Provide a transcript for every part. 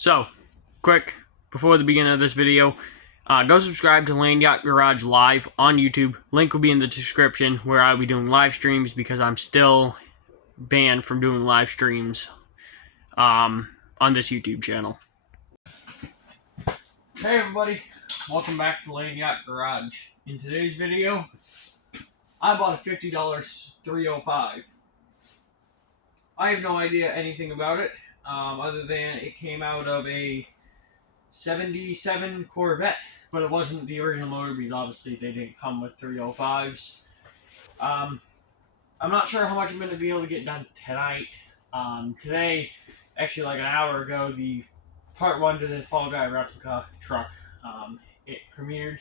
So, quick, before the beginning of this video, go subscribe to Yacht Garage Live on YouTube. Link will be in the description where I'll be doing live streams because I'm still banned from doing live streams on this YouTube channel. Hey everybody, welcome back to Yacht Garage. In today's video, I bought a $50 305. I have no idea anything about it, other than it came out of a 77 Corvette, but it wasn't the original motor because obviously they didn't come with 305s. I'm not sure how much I'm going to be able to get done tonight. Today, actually like an hour ago, the part 1 to the Fall Guy Replica truck, it premiered.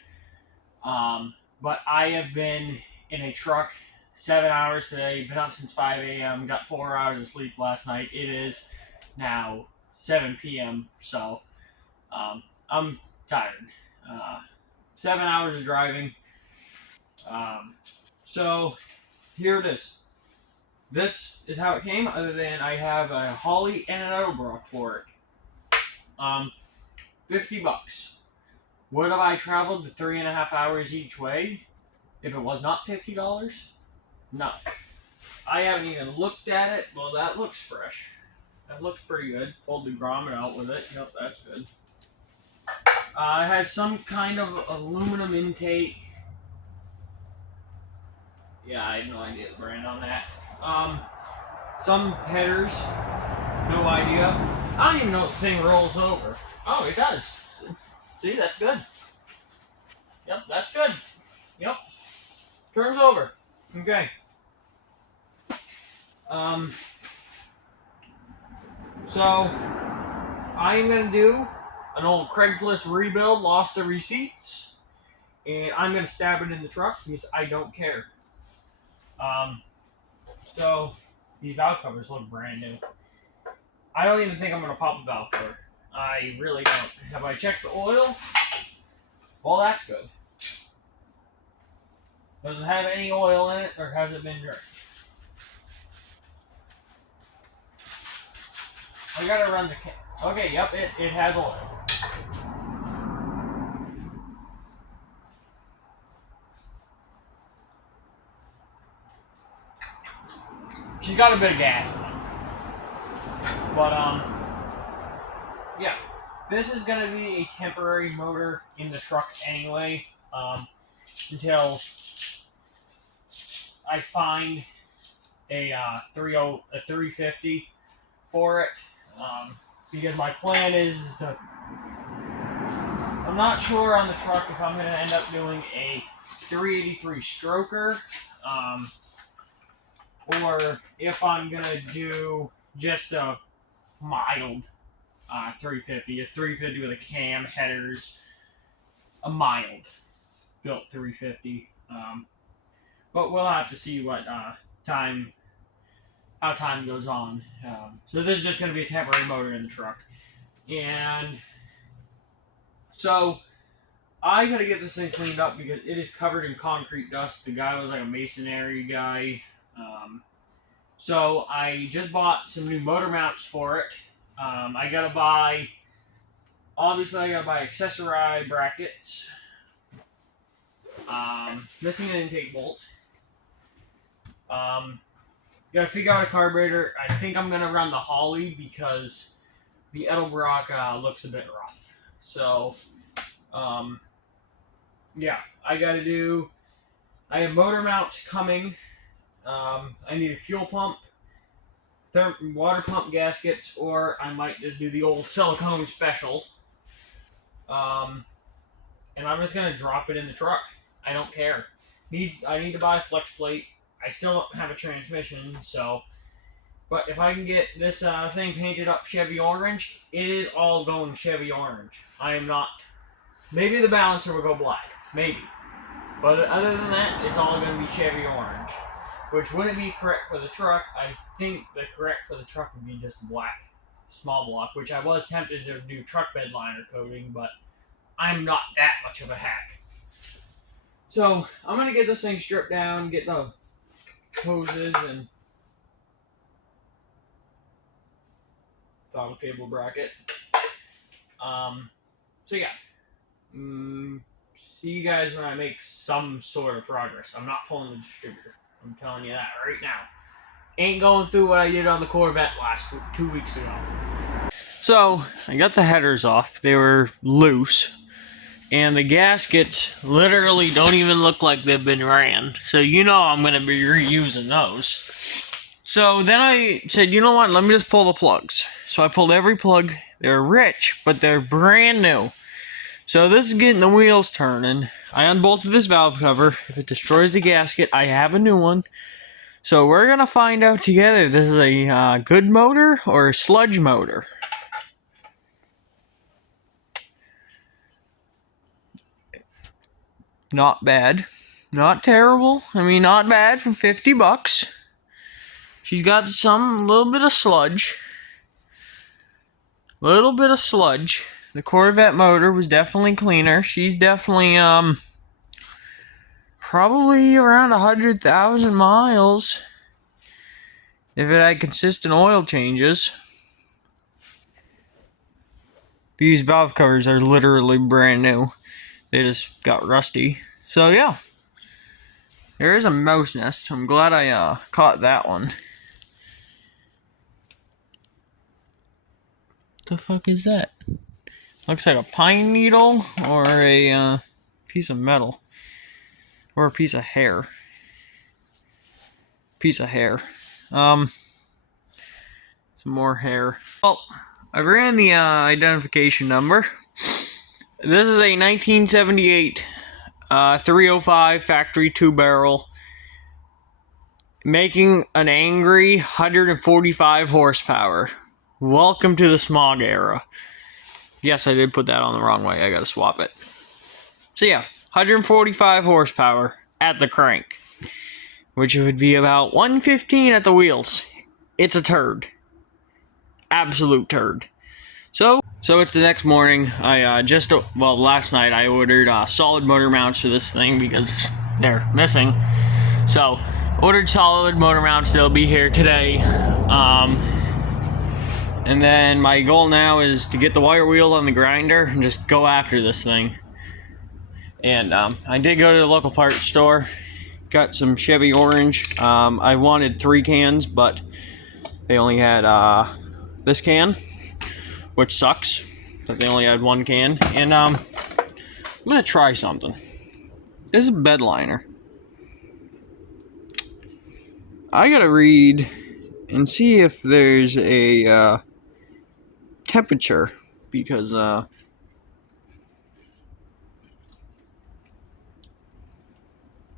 But I have been in a truck 7 hours today, been up since 5 a.m., got 4 hours of sleep last night. It is now 7 p.m., so I'm tired. 7 hours of driving. So here it is. This is how it came, other than I have a Holly and an Edelbrock for it. $50. Would have I traveled the 3.5 hours each way if it was not $50? No. I haven't even looked at it. Well, that looks fresh. That looks pretty good. Pulled the grommet out with it. Yep, that's good. It has some kind of aluminum intake. Yeah, I have no idea the brand on that. Some headers. No idea. I don't even know if the thing rolls over. Oh, it does. See, that's good. Yep, that's good. Yep. Turns over. Okay. So, I'm going to do an old Craigslist rebuild, lost the receipts, and I'm going to stab it in the truck because I don't care. So, these valve covers look brand new. I don't even think I'm going to pop a valve cover. I really don't. Have I checked the oil? Well, that's good. Does it have any oil in it, or has it been drenched? I gotta run the can. Okay, yep, it has oil. She's got a bit of gas in it. But, yeah. This is gonna be a temporary motor in the truck anyway, until I find a 350 for it. Because my plan is to... I'm not sure on the truck if I'm going to end up doing a 383 stroker, or if I'm going to do just a mild 350, a 350 with a cam, headers, a mild built 350. But we'll have to see what how time goes on. So this is just going to be a temporary motor in the truck. And so I got to get this thing cleaned up because it is covered in concrete dust. The guy was like a masonry guy. So I just bought some new motor mounts for it. I got to buy, obviously I got to buy accessory brackets. Missing an intake bolt. Gotta figure out a carburetor. I think I'm gonna run the Holly because the Edelbrock looks a bit rough. So, yeah, I have motor mounts coming. I need a fuel pump, water pump gaskets, or I might just do the old silicone special. And I'm just gonna drop it in the truck. I don't care. I need to buy a flex plate. I still don't have a transmission, so... But if I can get this thing painted up Chevy orange, it is all going Chevy orange. I am not... Maybe the balancer will go black. Maybe. But other than that, it's all going to be Chevy orange. Which wouldn't be correct for the truck. I think the correct for the truck would be just black. Small block, which I was tempted to do truck bed liner coating, but I'm not that much of a hack. So, I'm going to get this thing stripped down, get the hoses and throttle cable bracket. So yeah, see you guys when I make some sort of progress. I'm not pulling the distributor. I'm telling you that right now. Ain't going through what I did on the Corvette 2 weeks ago. So I got the headers off. They were loose. And the gaskets literally don't even look like they've been ran. So you know I'm going to be reusing those. So then I said, you know what, let me just pull the plugs. So I pulled every plug. They're rich, but they're brand new. So this is getting the wheels turning. I unbolted this valve cover. If it destroys the gasket, I have a new one. So we're going to find out together if this is a good motor or a sludge motor. Not bad. Not terrible. I mean, not bad for $50. She's got little bit of sludge. Little bit of sludge. The Corvette motor was definitely cleaner. She's definitely, probably around 100,000 miles. If it had consistent oil changes. These valve covers are literally brand new. They just got rusty. So yeah. There is a mouse nest. I'm glad I caught that one. The fuck is that? Looks like a pine needle or a piece of metal. Or a piece of hair. Piece of hair. Some more hair. Well, I ran the identification number. This is a 1978 305 factory 2-barrel. Making an angry 145 horsepower. Welcome to the smog era. Yes, I did put that on the wrong way. I gotta swap it. So yeah, 145 horsepower at the crank. Which would be about 115 at the wheels. It's a turd. Absolute turd. So it's the next morning. I last night I ordered solid motor mounts for this thing because they're missing. So, ordered solid motor mounts. They'll be here today. And then my goal now is to get the wire wheel on the grinder and just go after this thing. And I did go to the local parts store. Got some Chevy orange. I wanted 3 cans, but they only had this can, which sucks that they only had 1 can. And I'm gonna try something. This is a bed liner. I gotta read and see if there's a temperature, because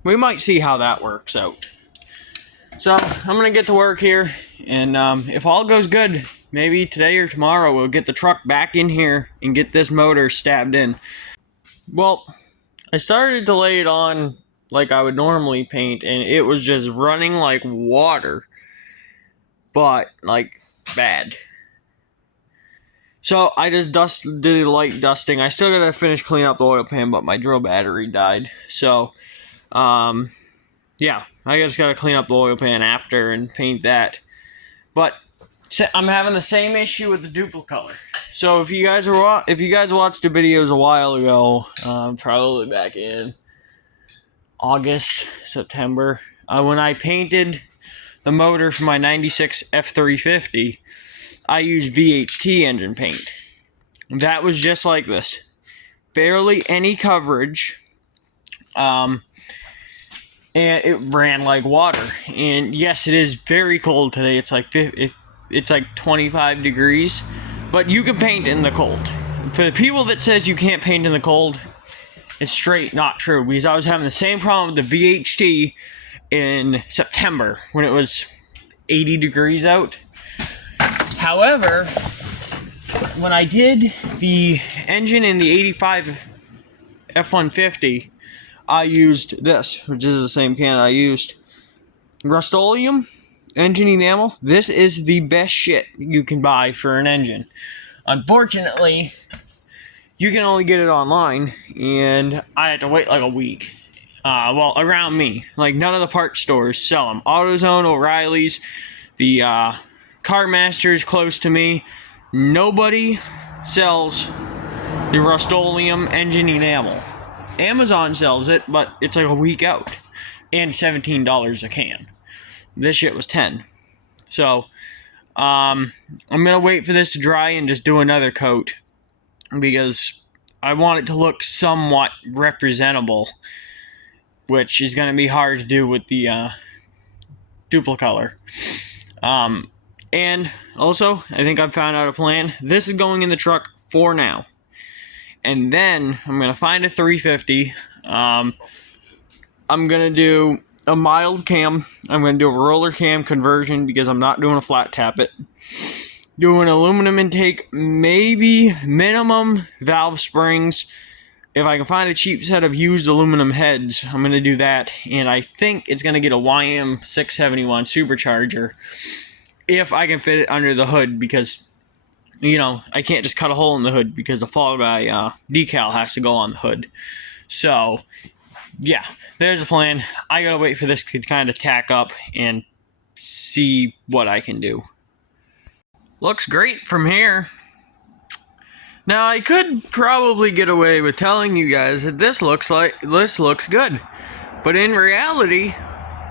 we might see how that works out. So I'm gonna get to work here, and if all goes good, maybe today or tomorrow we'll get the truck back in here and get this motor stabbed in. Well, I started to lay it on like I would normally paint, and it was just running like water, but like bad. So I just did a light dusting. I still gotta finish cleaning up the oil pan, but my drill battery died. So, yeah, I just gotta clean up the oil pan after and paint that. But I'm having the same issue with the duplicolor. So if you guys watched the videos a while ago, probably back in August, September, when I painted the motor for my 96 F350, I used VHT engine paint. That was just like this. Barely any coverage. And it ran like water. And yes, it is very cold today. It's like 25 degrees. But you can paint in the cold. For the people that says you can't paint in the cold, it's straight not true. Because I was having the same problem with the VHT in September when it was 80 degrees out. However, when I did the engine in the 85 F-150, I used this, which is the same can I used. Rust-Oleum engine enamel. This is the best shit you can buy for an engine. Unfortunately, you can only get it online, and I had to wait like a week. Well, around me. Like, none of the parts stores sell them. AutoZone, O'Reilly's, the Car Masters close to me. Nobody sells the Rust-Oleum engine enamel. Amazon sells it, but it's like a week out. And $17 a can. This shit was $10. So, I'm gonna wait for this to dry and just do another coat. Because I want it to look somewhat representable. Which is gonna be hard to do with the, Duplicolor. And also, I think I've found out a plan. This is going in the truck for now. And then, I'm going to find a 350. I'm going to do a mild cam. I'm going to do a roller cam conversion because I'm not doing a flat tappet. Do an aluminum intake, maybe minimum valve springs. If I can find a cheap set of used aluminum heads, I'm going to do that. And I think it's going to get a YM671 supercharger. If I can fit it under the hood, because, you know, I can't just cut a hole in the hood because the fall guy decal has to go on the hood. So, yeah, there's a plan. I gotta wait for this to kind of tack up and see what I can do. Looks great from here. Now, I could probably get away with telling you guys that this looks good. But in reality,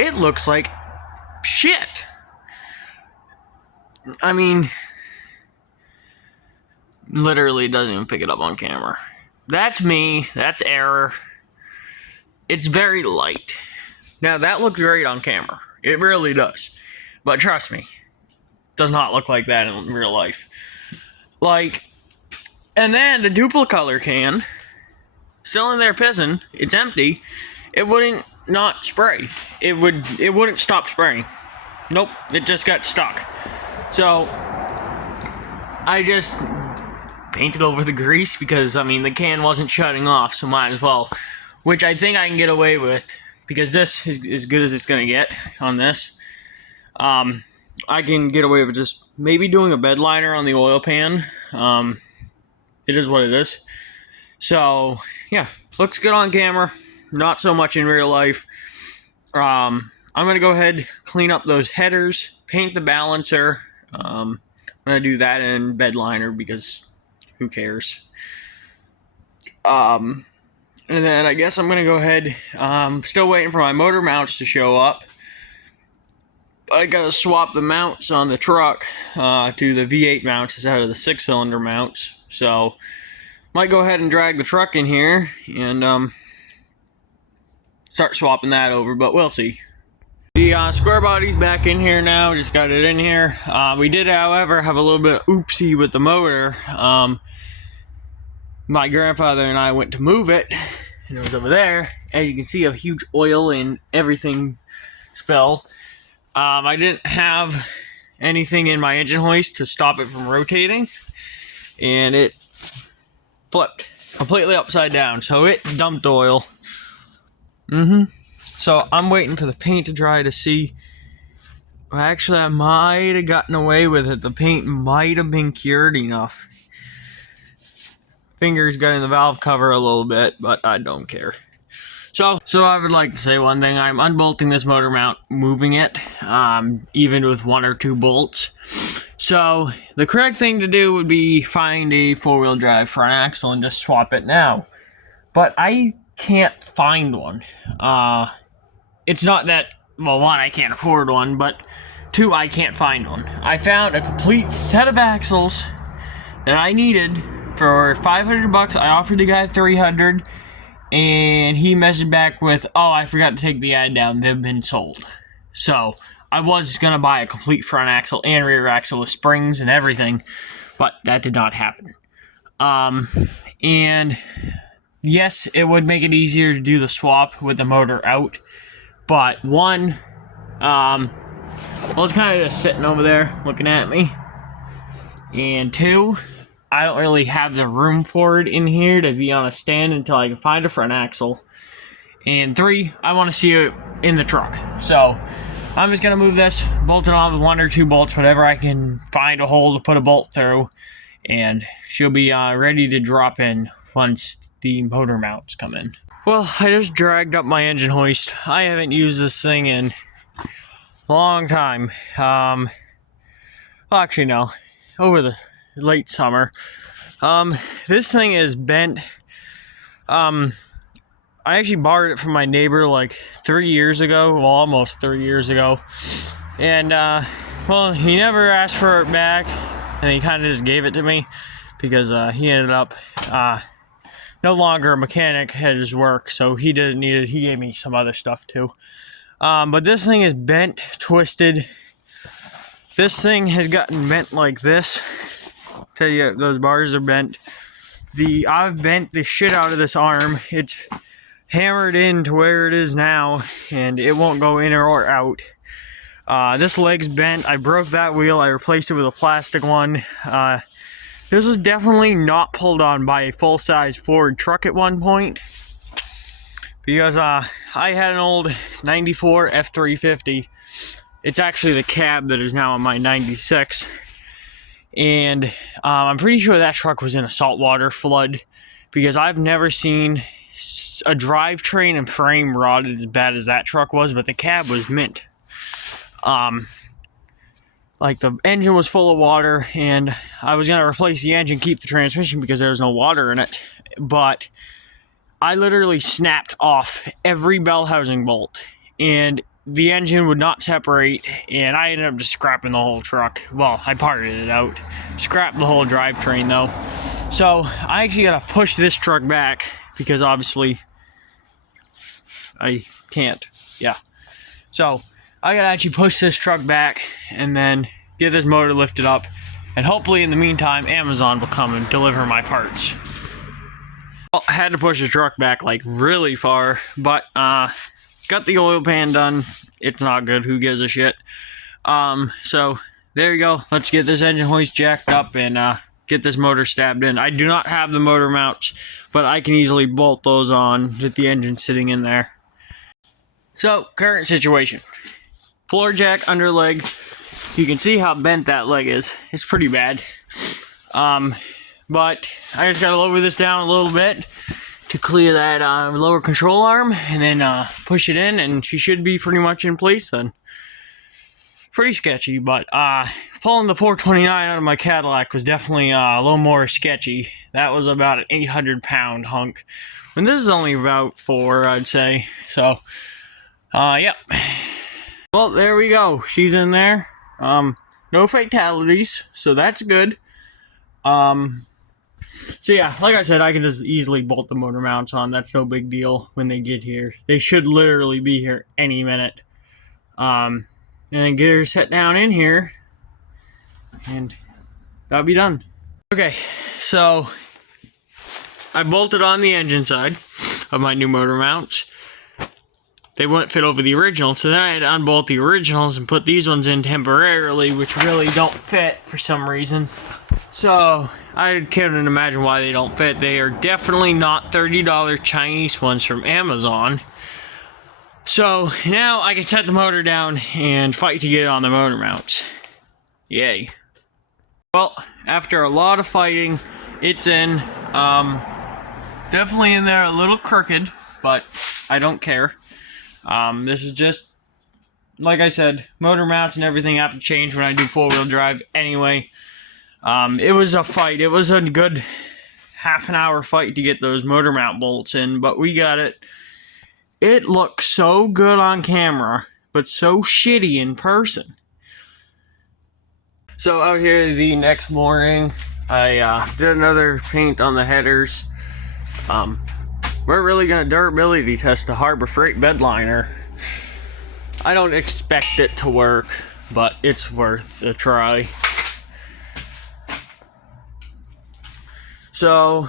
it looks like shit. I mean, literally doesn't even pick it up on camera. That's me. That's error. It's very light. Now, that looked great on camera. It really does. But trust me, it does not look like that in real life. Like, and then the Duplicolor can, still in there pissing, it's empty, it wouldn't not spray. It wouldn't stop spraying. Nope, it just got stuck. So, I just painted over the grease because, I mean, the can wasn't shutting off, so might as well. Which I think I can get away with, because this is as good as it's going to get on this. I can get away with just maybe doing a bed liner on the oil pan. It is what it is. So, yeah, looks good on camera. Not so much in real life. I'm going to go ahead, clean up those headers, paint the balancer. I'm going to do that in bed liner because who cares? And then I guess I'm going to go ahead, still waiting for my motor mounts to show up. I got to swap the mounts on the truck to the V8 mounts instead of the 6-cylinder mounts. So, might go ahead and drag the truck in here and start swapping that over, but we'll see. The square body's back in here now, just got it in here. We did, however, have a little bit of oopsie with the motor. My grandfather and I went to move it, and it was over there. As you can see, a huge oil and everything spill. I didn't have anything in my engine hoist to stop it from rotating, and it flipped completely upside down, so it dumped oil. So I'm waiting for the paint to dry to see. Actually, I might have gotten away with it. The paint might have been cured enough. Fingers got in the valve cover a little bit, but I don't care. So I would like to say one thing. I'm unbolting this motor mount, moving it, even with 1 or 2 bolts. So the correct thing to do would be find a 4-wheel drive front axle and just swap it now. But I can't find one. It's not that, well, 1, I can't afford one, but 2, I can't find one. I found a complete set of axles that I needed for $500. I offered the guy $300, and he messaged back with, oh, I forgot to take the ad down, they've been sold. So, I was going to buy a complete front axle and rear axle with springs and everything, but that did not happen. And yes, it would make it easier to do the swap with the motor out, but 1, well, it's kind of just sitting over there looking at me, and 2, I don't really have the room for it in here to be on a stand until I can find a front axle. And 3, I want to see it in the truck. So, I'm just going to move this, bolt it on with 1 or 2 bolts, whatever I can find a hole to put a bolt through. And she'll be ready to drop in once the motor mounts come in. Well, I just dragged up my engine hoist. I haven't used this thing in a long time. Well, actually, no. Over the late summer. This thing is bent. I actually borrowed it from my neighbor like 3 years ago, well, almost 3 years ago. And, well, he never asked for it back, and he kind of just gave it to me because he ended up no longer a mechanic at his work, so he didn't need it. He gave me some other stuff too. But this thing is bent, twisted. This thing has gotten bent like this. I'll tell you, those bars are bent. I've bent the shit out of this arm. It's hammered in to where it is now, and it won't go in or out. This leg's bent. I broke that wheel. I replaced it with a plastic one. This was definitely not pulled on by a full-size Ford truck at one point, because I had an old 94 F350. It's actually the cab that is now on my 96. And I'm pretty sure that truck was in a saltwater flood, because I've never seen a drivetrain and frame rotted as bad as that truck was, but the cab was mint. Like, the engine was full of water, and I was going to replace the engine, keep the transmission because there was no water in it. But I literally snapped off every bell housing bolt, and the engine would not separate, and I ended up just scrapping the whole truck. Well, I parted it out. Scrapped the whole drivetrain, though. So, I actually got to push this truck back, because obviously I can't. Yeah. So, I gotta actually push this truck back and then get this motor lifted up, and hopefully in the meantime Amazon will come and deliver my parts. Well, I had to push the truck back like really far, but got the oil pan done. It's not good, who gives a shit. So there you go. Let's get this engine hoist jacked up and get this motor stabbed in. I do not have the motor mounts, but I can easily bolt those on with the engine sitting in there. So, current situation. Floor jack under leg. You can see how bent that leg is. It's pretty bad. But I just gotta lower this down a little bit to clear that lower control arm, and then push it in, and she should be pretty much in place then. Pretty sketchy, but pulling the 429 out of my Cadillac was definitely a little more sketchy. That was about an 800-pound hunk, and this is only about 4, I'd say. So, yep. Well, there we go. She's in there. No fatalities, so that's good. So yeah, like I said, I can just easily bolt the motor mounts on. That's no big deal when they get here. They should literally be here any minute. And then get her set down in here, and that'll be done. Okay, so I bolted on the engine side of my new motor mounts. They wouldn't fit over the original, so then I had to unbolt the originals and put these ones in temporarily, which really don't fit for some reason. So I can't even imagine why they don't fit. They are definitely not $30 Chinese ones from Amazon. So now I can set the motor down and fight to get it on the motor mounts. Yay. Well, after a lot of fighting, it's in. Definitely in there a little crooked, but I don't care. This is just, like I said, motor mounts and everything have to change when I do four-wheel drive anyway. It was a fight. It was a good half an hour fight to get those motor mount bolts in, but we got it. It looks so good on camera, but so shitty in person. So out here the next morning, I did another paint on the headers. We're really going to durability test a Harbor Freight bed liner. I don't expect it to work, but it's worth a try. So,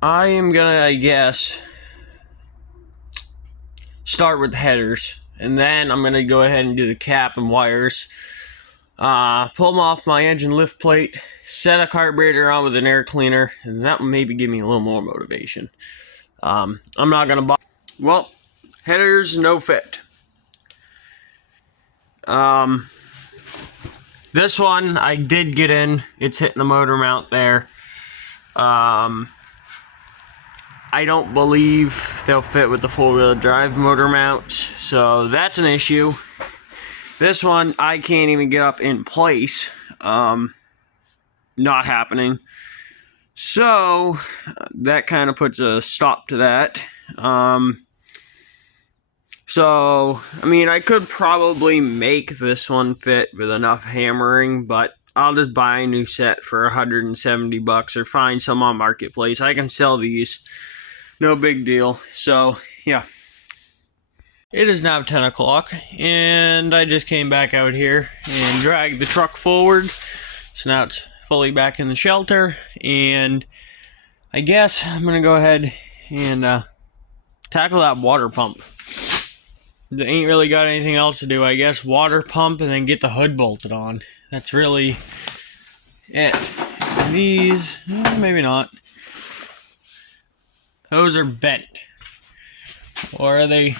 I am gonna, I guess, start with the headers, and then I'm gonna go ahead and do the cap and wires. Pull them off my engine lift plate, set a carburetor on with an air cleaner, and that will maybe give me a little more motivation. I'm not gonna buy. Well, headers no fit. This one I did get in. It's hitting the motor mount there. I don't believe they'll fit with the four-wheel drive motor mounts, so that's an issue. This one, I can't even get up in place. Not happening. So, that kind of puts a stop to that. So, I mean, I could probably make this one fit with enough hammering, but I'll just buy a new set for $170 or find some on Marketplace. I can sell these. No big deal. So, yeah. It is now 10 o'clock, and I just came back out here and dragged the truck forward. So now it's fully back in the shelter, and I guess I'm going to go ahead and tackle that water pump. They ain't really got anything else to do, I guess. Water pump and then get the hood bolted on. That's really it. These, maybe not. Those are bent. Or are they...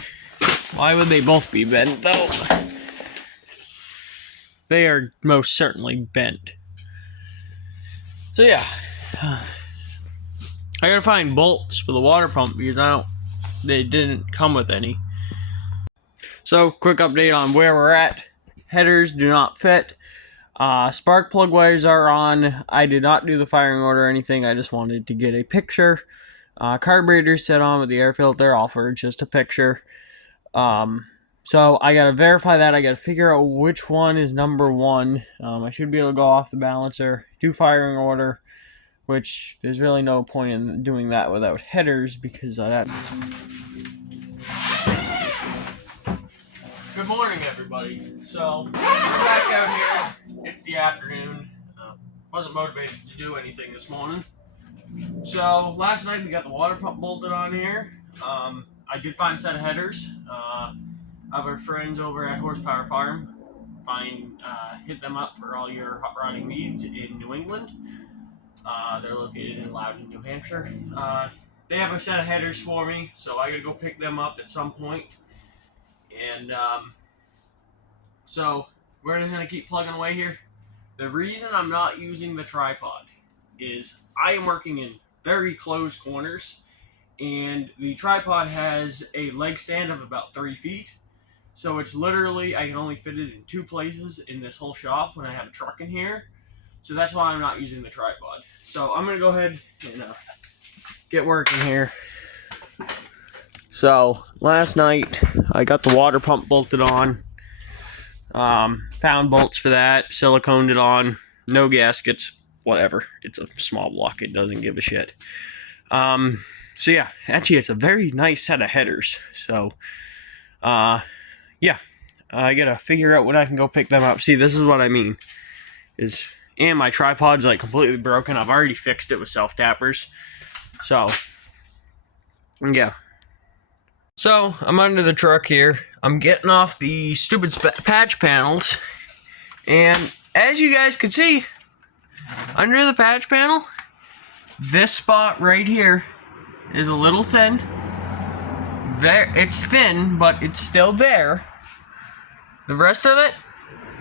Why would they both be bent, though? They are most certainly bent. So, yeah. I gotta find bolts for the water pump because they didn't come with any. So, quick update on where we're at. Headers do not fit. Spark plug wires are on. I did not do the firing order or anything. I just wanted to get a picture. Carburetor set on with the air filter, all for just a picture. So I gotta verify that. I gotta figure out which one is number one. I should be able to go off the balancer, do firing order, which there's really no point in doing that without headers because of that. Good morning, everybody. So we're back out here. It's the afternoon. Wasn't motivated to do anything this morning. So last night we got the water pump bolted on here. I did find a set of headers. Of our friends over at Horsepower Farm. Hit them up for all your hot rodding needs in New England. They're located in Loudon, New Hampshire. They have a set of headers for me, so I gotta go pick them up at some point. And so we're just gonna keep plugging away here. The reason I'm not using the tripod is I am working in very closed corners. And the tripod has a leg stand of about 3 feet. So it's literally, I can only fit it in 2 places in this whole shop when I have a truck in here. So that's why I'm not using the tripod. So I'm going to go ahead and get working here. So last night I got the water pump bolted on. Found bolts for that, siliconed it on, no gaskets, whatever. It's a small block, it doesn't give a shit. So yeah, actually it's a very nice set of headers. So, yeah, I gotta figure out when I can go pick them up. See, this is what I mean. And my tripod's like completely broken. I've already fixed it with self-tappers. So, yeah. So, I'm under the truck here. I'm getting off the stupid patch panels. And as you guys can see, under the patch panel, this spot right here is a little thin. There, it's thin, but it's still there. The rest of it,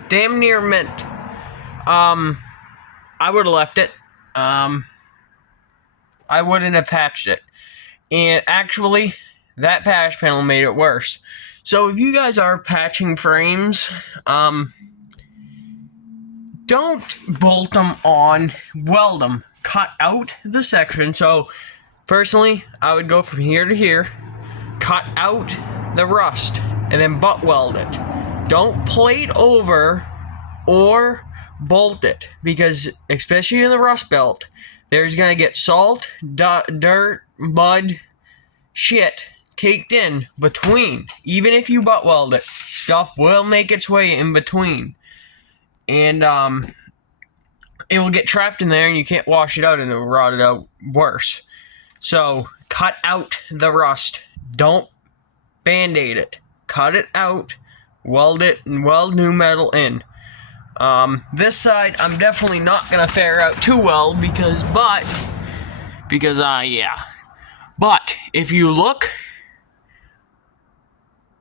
damn near mint. I would have left it. I wouldn't have patched it. And actually, that patch panel made it worse. So if you guys are patching frames, don't bolt them on, weld them. Cut out the section. So personally, I would go from here to here, cut out the rust, and then butt weld it. Don't plate over or bolt it, because especially in the rust belt, there's going to get salt, dirt, mud, shit caked in between. Even if you butt weld it, stuff will make its way in between. And it will get trapped in there and you can't wash it out and it will rot it out worse. So, cut out the rust. Don't band-aid it. Cut it out, weld it, and weld new metal in. This side, I'm definitely not going to fare out too well because, yeah. But, if you look,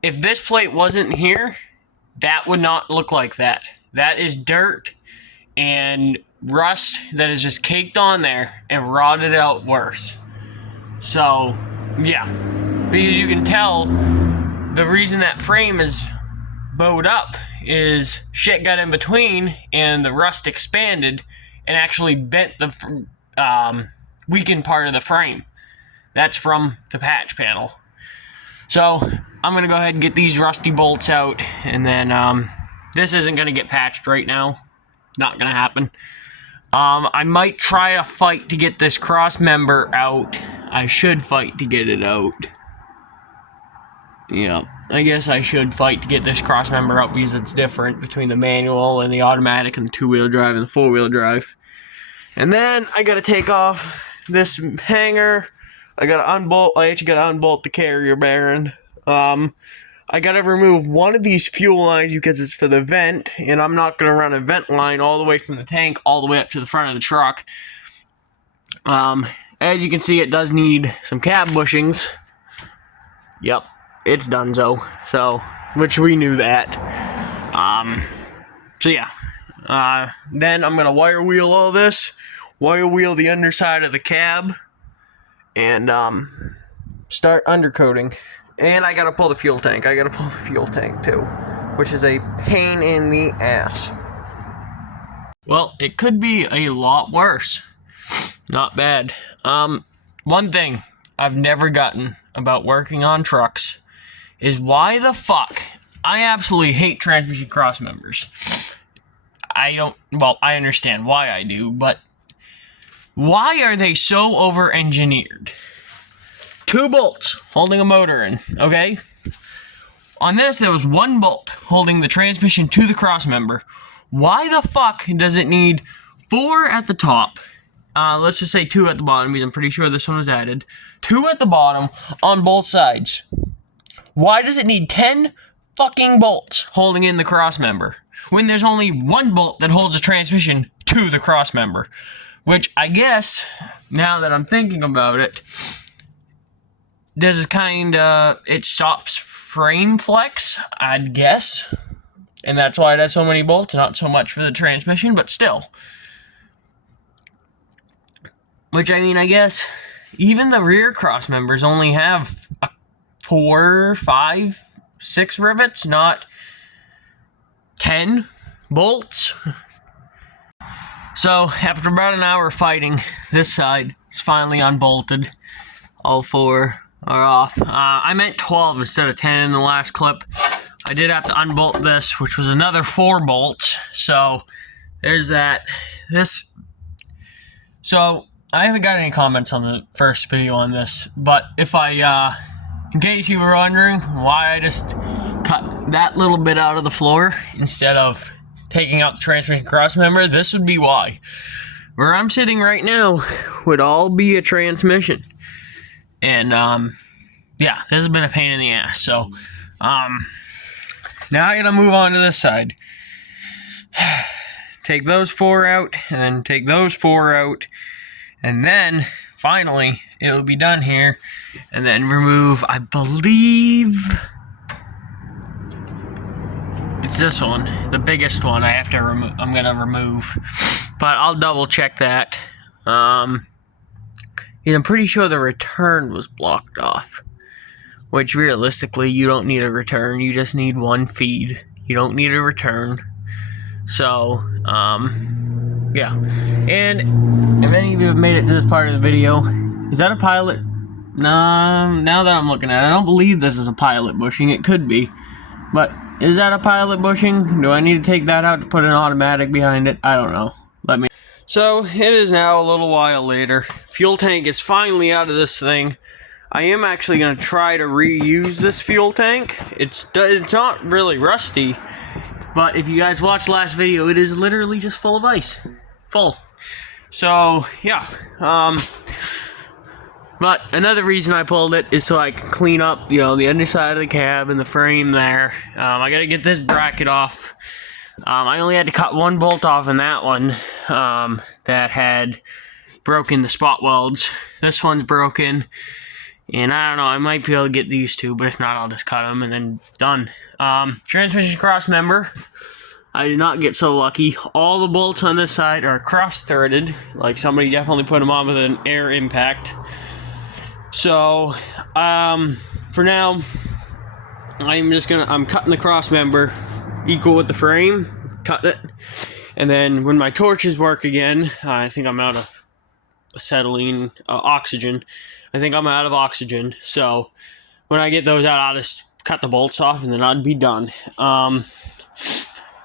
if this plate wasn't here, that would not look like that. That is dirt and rust that is just caked on there and rotted out worse. So, yeah, because you can tell the reason that frame is bowed up is shit got in between and the rust expanded and actually bent the weakened part of the frame. That's from the patch panel. So I'm going to go ahead and get these rusty bolts out, and then this isn't going to get patched right now. Not going to happen. I might try a fight to get this cross member out. I should fight to get it out. Yeah, I guess I should fight to get this cross member out because it's different between the manual and the automatic and the two-wheel drive and the four-wheel drive. And then I gotta take off this hanger. I actually gotta unbolt the carrier bearing. I gotta remove one of these fuel lines because it's for the vent, and I'm not gonna run a vent line all the way from the tank all the way up to the front of the truck. As you can see, it does need some cab bushings. Yep, it's donezo. So, which we knew that. So yeah. Then I'm gonna wire wheel all this, wire wheel the underside of the cab, and start undercoating. And I gotta pull the fuel tank. I gotta pull the fuel tank too, which is a pain in the ass. Well, it could be a lot worse. Not bad. One thing I've never gotten about working on trucks is why the fuck I absolutely hate transmission cross members. I understand why I do, but why are they so over-engineered? 2 bolts holding a motor in, okay? On this, there was 1 bolt holding the transmission to the cross member. Why the fuck does it need 4 at the top? Let's just say 2 at the bottom, because I'm pretty sure this one was added. 2 at the bottom on both sides. Why does it need 10 fucking bolts holding in the cross member when there's only 1 bolt that holds the transmission to the cross member? Which I guess, now that I'm thinking about it, this is it stops frame flex, I'd guess. And that's why it has so many bolts, not so much for the transmission, but still. Which, I mean, I guess, even the rear cross members only have 4, 5, 6 rivets, not 10 bolts. So, after about an hour fighting, this side is finally unbolted. All 4 are off. I meant 12 instead of 10 in the last clip. I did have to unbolt this, which was another 4 bolts. So, there's that. So, I haven't got any comments on the first video on this, but if in case you were wondering why I just cut that little bit out of the floor instead of taking out the transmission cross member, this would be why. Where I'm sitting right now would all be a transmission. And, yeah, this has been a pain in the ass. So, now I gotta move on to this side. Take those 4 out, and then take those 4 out, and then, finally, it'll be done here. And then remove, I believe, it's this one, the biggest one I'm gonna remove. But I'll double check that. Yeah, I'm pretty sure the return was blocked off. Which, realistically, you don't need a return. You just need 1 feed. You don't need a return. So, yeah. And if any of you have made it to this part of the video, is that a pilot? No, now that I'm looking at it, I don't believe this is a pilot bushing. It could be. But, is that a pilot bushing? Do I need to take that out to put an automatic behind it? I don't know. So, it is now a little while later. Fuel tank is finally out of this thing. I am actually going to try to reuse this fuel tank. It's not really rusty, but if you guys watched last video, it is literally just full of ice. Full. So, yeah. But another reason I pulled it is so I can clean up, the underside of the cab and the frame there. I got to get this bracket off. I only had to cut 1 bolt off in that one that had broken the spot welds. This one's broken, and I don't know, I might be able to get these 2, but if not, I'll just cut them and then done. Transmission cross member, I did not get so lucky. All the bolts on this side are cross-threaded, like somebody definitely put them on with an air impact. So, for now, I'm cutting the cross member equal with the frame, cut it. And then when my torches work again, I think I'm out of acetylene, oxygen. I think I'm out of oxygen. So when I get those out, I'll just cut the bolts off and then I'd be done.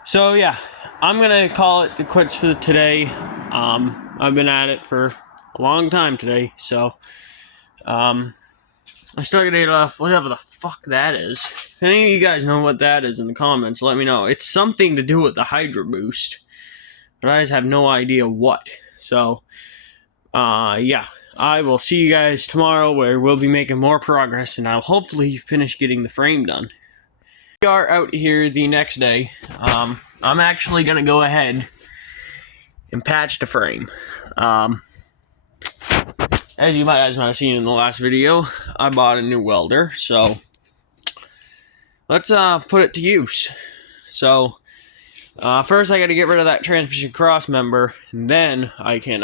So yeah, I'm gonna call it quits for today. I've been at it for a long time today, so I still gotta get off whatever the fuck that is. If any of you guys know what that is in the comments, let me know. It's something to do with the Hydro Boost, but I just have no idea what. So yeah, I will see you guys tomorrow where we'll be making more progress and I'll hopefully finish getting the frame done. We are out here the next day. I'm actually gonna go ahead and patch the frame. As you guys might have seen in the last video, I bought a new welder, so let's put it to use. So first I gotta get rid of that transmission cross member, and then I can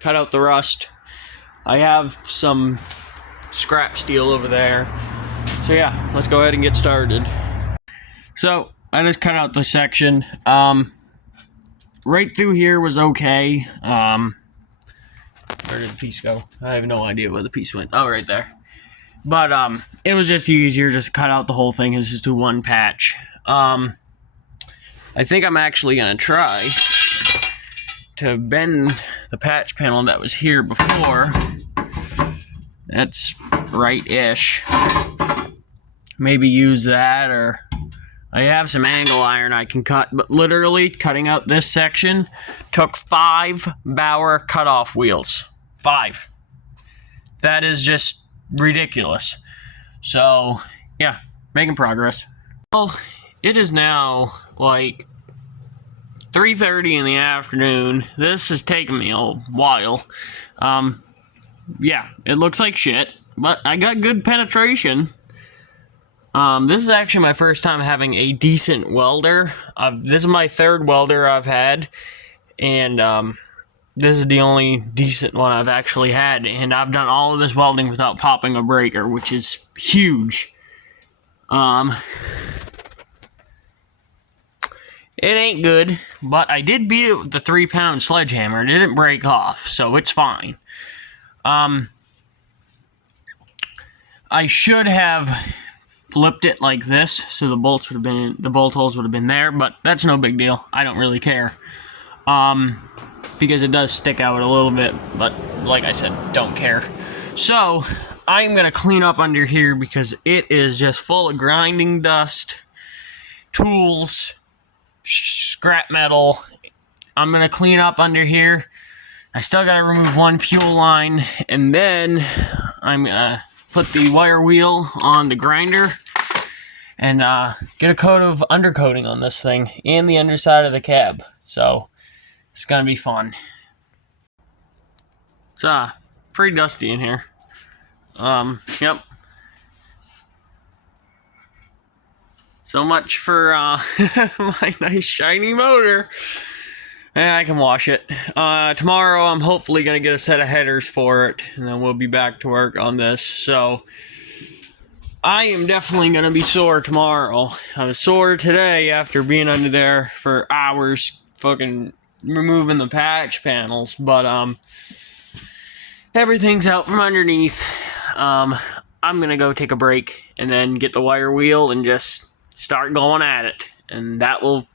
cut out the rust. I have some scrap steel over there. So yeah, let's go ahead and get started. So I just cut out the section. Right through here was okay. Where did the piece go? I have no idea where the piece went. Oh, right there. But it was just easier just to cut out the whole thing and just do one patch. I think I'm actually gonna try to bend the patch panel that was here before. That's right-ish. Maybe use that, or I have some angle iron I can cut, but literally cutting out this section took 5 Bauer cutoff wheels. 5. That is just ridiculous. So, yeah, making progress. Well, it is now like 3:30 in the afternoon. This has taken me a while. Yeah, it looks like shit, but I got good penetration. This is actually my first time having a decent welder. This is my 3rd welder I've had, and this is the only decent one I've actually had, and I've done all of this welding without popping a breaker, which is huge. It ain't good, but I did beat it with the 3-pound sledgehammer. It didn't break off, so it's fine. I should have flipped it like this, so the bolts would have been, the bolt holes would have been there, but that's no big deal. I don't really care. Because it does stick out a little bit, but like I said, don't care. So, I'm gonna clean up under here because it is just full of grinding dust, tools, scrap metal. I'm gonna clean up under here. I still gotta remove one fuel line, and then I'm gonna put the wire wheel on the grinder and get a coat of undercoating on this thing and the underside of the cab. So it's gonna be fun. It's pretty dusty in here. Yep. So much for my nice shiny motor. And I can wash it. Tomorrow I'm hopefully going to get a set of headers for it, and then we'll be back to work on this. So I am definitely going to be sore tomorrow. I was sore today after being under there for hours fucking removing the patch panels, but everything's out from underneath. I'm going to go take a break and then get the wire wheel and just start going at it, and that will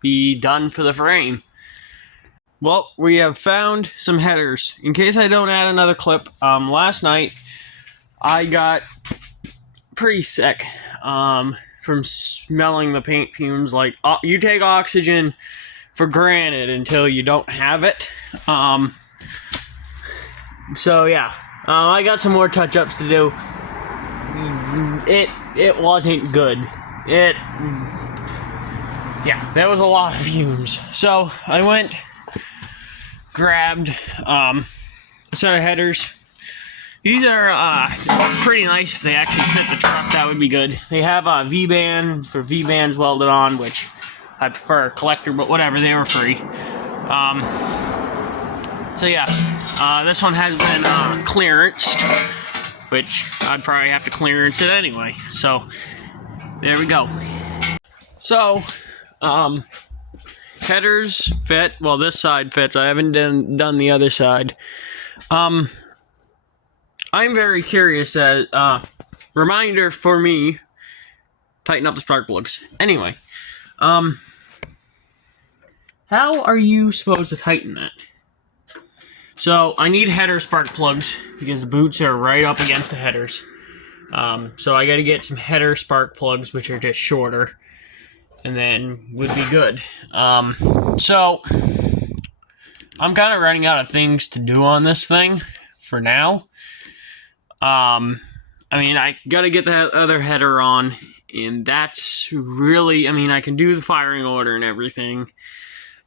be done for the frame. Well, we have found some headers. In case I don't add another clip, last night I got pretty sick from smelling the paint fumes. Like, you take oxygen for granted until you don't have it. So yeah, I got some more touch-ups to do. It wasn't good. Yeah, there was a lot of fumes. So I went, grabbed a set of headers. These are pretty nice if they actually fit the truck. That would be good. They have a V-band for V-bands welded on, which I prefer a collector, but whatever, they were free. So yeah, this one has been clearanced, which I'd probably have to clearance it anyway. So there we go. So, headers fit. Well, this side fits. I haven't done the other side. I'm very curious. Reminder for me, tighten up the spark plugs. Anyway, how are you supposed to tighten that? So I need header spark plugs because the boots are right up against the headers. So I got to get some header spark plugs, which are just shorter, and then would be good. So I'm kind of running out of things to do on this thing for now. I mean, I got to get the other header on, and that's really, I mean, I can do the firing order and everything,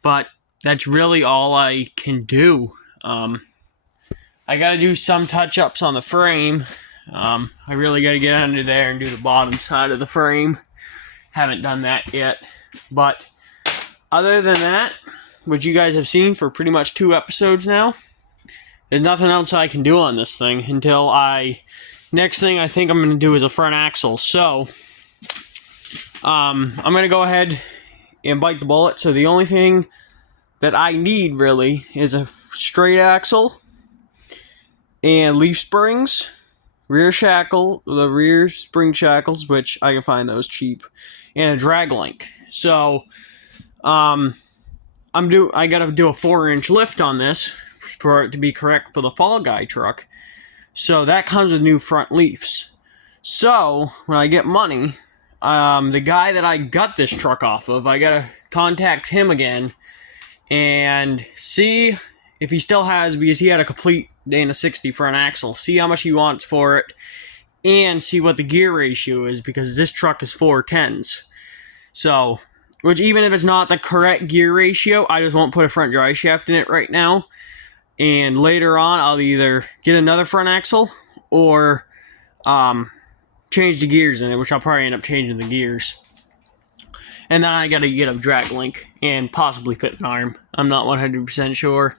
but that's really all I can do. I got to do some touch-ups on the frame. I really got to get under there and do the bottom side of the frame. Haven't done that yet. But other than that, which you guys have seen for pretty much 2 episodes now, there's nothing else I can do on this thing until next thing I think I'm going to do is a front axle. So, I'm going to go ahead and bite the bullet. So the only thing that I need really is a straight axle and leaf springs, rear shackle, the rear spring shackles, which I can find those cheap, and a drag link. So, I gotta do a 4-inch lift on this for it to be correct for the Fall Guy truck. So that comes with new front leaves. So when I get money, the guy that I got this truck off of, I gotta contact him again and see if he still has, because he had a complete Dana 60 front axle, see how much he wants for it, and see what the gear ratio is, because this truck is 410s. So, which even if it's not the correct gear ratio, I just won't put a front drive shaft in it right now. And later on, I'll either get another front axle or change the gears in it, which I'll probably end up changing the gears. And then I gotta get a drag link and possibly pit an arm. I'm not 100% sure.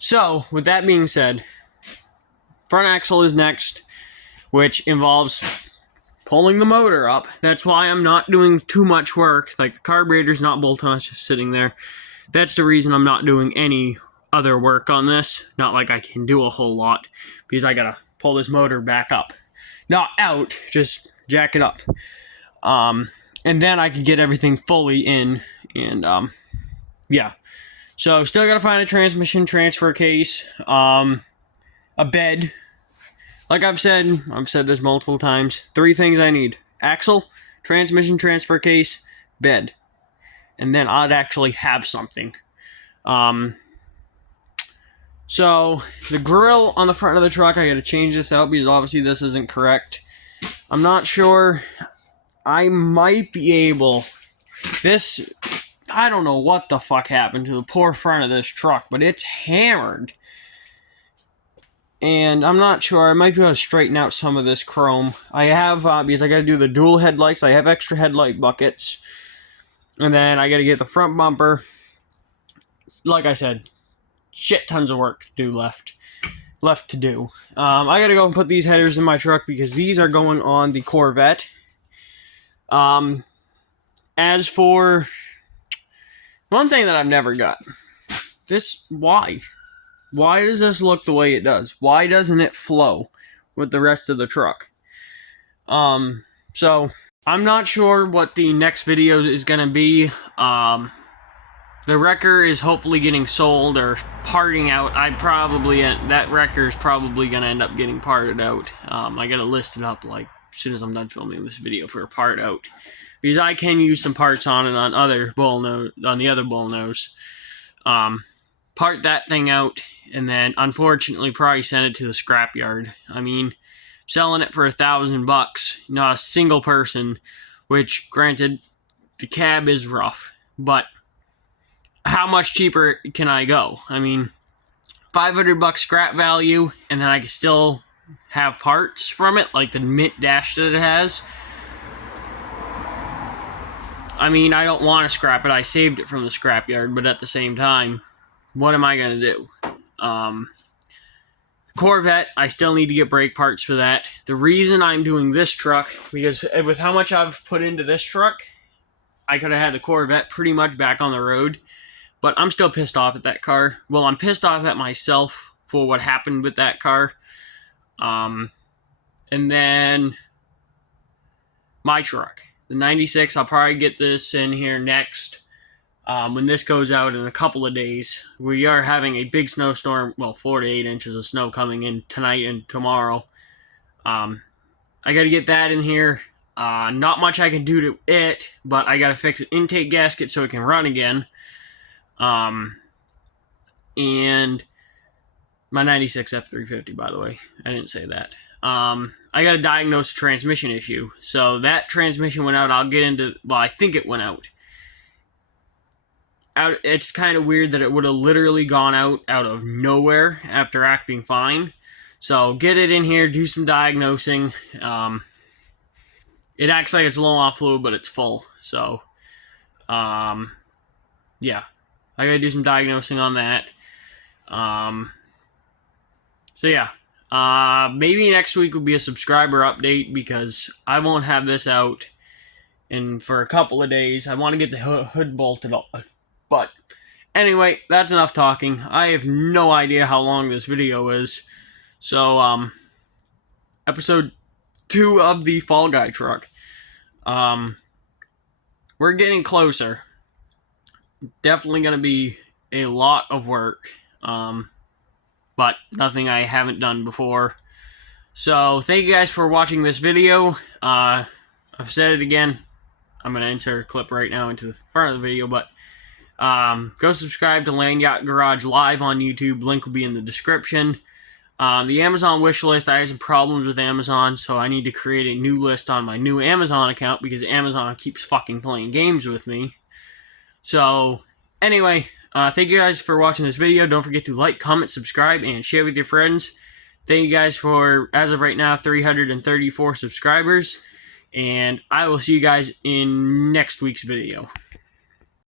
So, with that being said, front axle is next, which involves pulling the motor up. That's why I'm not doing too much work. Like, the carburetor's not bolted on, it's just sitting there. That's the reason I'm not doing any other work on this. Not like I can do a whole lot, because I gotta pull this motor back up. Not out, just jack it up. And then I can get everything fully in, and, yeah. So, still gotta find a transmission transfer case, a bed. Like I've said this multiple times. 3 things I need: axle, transmission transfer case, bed. And then I'd actually have something. So, the grill on the front of the truck, I gotta change this out because obviously this isn't correct. I'm not sure. I might be able... I don't know what the fuck happened to the poor front of this truck, but it's hammered. And I'm not sure. I might be able to straighten out some of this chrome. I have, because I got to do the dual headlights. I have extra headlight buckets. And then I got to get the front bumper. Like I said, shit tons of work to do left to do. I got to go and put these headers in my truck because these are going on the Corvette. As for one thing that I've never got, why? Why does this look the way it does? Why doesn't it flow with the rest of the truck? So, I'm not sure what the next video is going to be. The wrecker is hopefully getting sold or parting out. That wrecker is probably going to end up getting parted out. I got to list it up like as soon as I'm done filming this video for a part out. Because I can use some parts on it on the other bullnose. Part that thing out, and then unfortunately probably send it to the scrapyard. I mean, selling it for $1,000, not a single person, which granted, the cab is rough, but how much cheaper can I go? I mean, $500 scrap value, and then I can still have parts from it, like the mint dash that it has. I mean, I don't want to scrap it. I saved it from the scrapyard, but at the same time, what am I going to do? Corvette, I still need to get brake parts for that. The reason I'm doing this truck, because with how much I've put into this truck, I could have had the Corvette pretty much back on the road. But I'm still pissed off at that car. Well, I'm pissed off at myself for what happened with that car. And then my truck, the 96. I'll probably get this in here next. When this goes out in a couple of days, we are having a big snowstorm. Well, 4 to 8 inches of snow coming in tonight and tomorrow. I got to get that in here. Not much I can do to it, but I got to fix an intake gasket so it can run again. And my 96 F350, by the way. I didn't say that. I got to diagnose a transmission issue. So that transmission went out. I'll get into, well, I think it went out. It's kind of weird that it would have literally gone out of nowhere after acting fine. So get it in here, do some diagnosing. It acts like it's low on fluid, but it's full. So, yeah. I gotta do some diagnosing on that. So yeah. Maybe next week will be a subscriber update because I won't have this out for a couple of days. I want to get the hood bolted up. But anyway, that's enough talking. I have no idea how long this video is. So, episode 2 of the Fall Guy truck. We're getting closer. Definitely going to be a lot of work. But nothing I haven't done before. So, thank you guys for watching this video. I've said it again. I'm going to insert a clip right now into the front of the video, but go subscribe to Land Yacht Garage Live on YouTube. Link will be in the description. The Amazon wish list, I have some problems with Amazon, so I need to create a new list on my new Amazon account because Amazon keeps fucking playing games with me. So, anyway, thank you guys for watching this video. Don't forget to like, comment, subscribe, and share with your friends. Thank you guys for, as of right now, 334 subscribers. And I will see you guys in next week's video.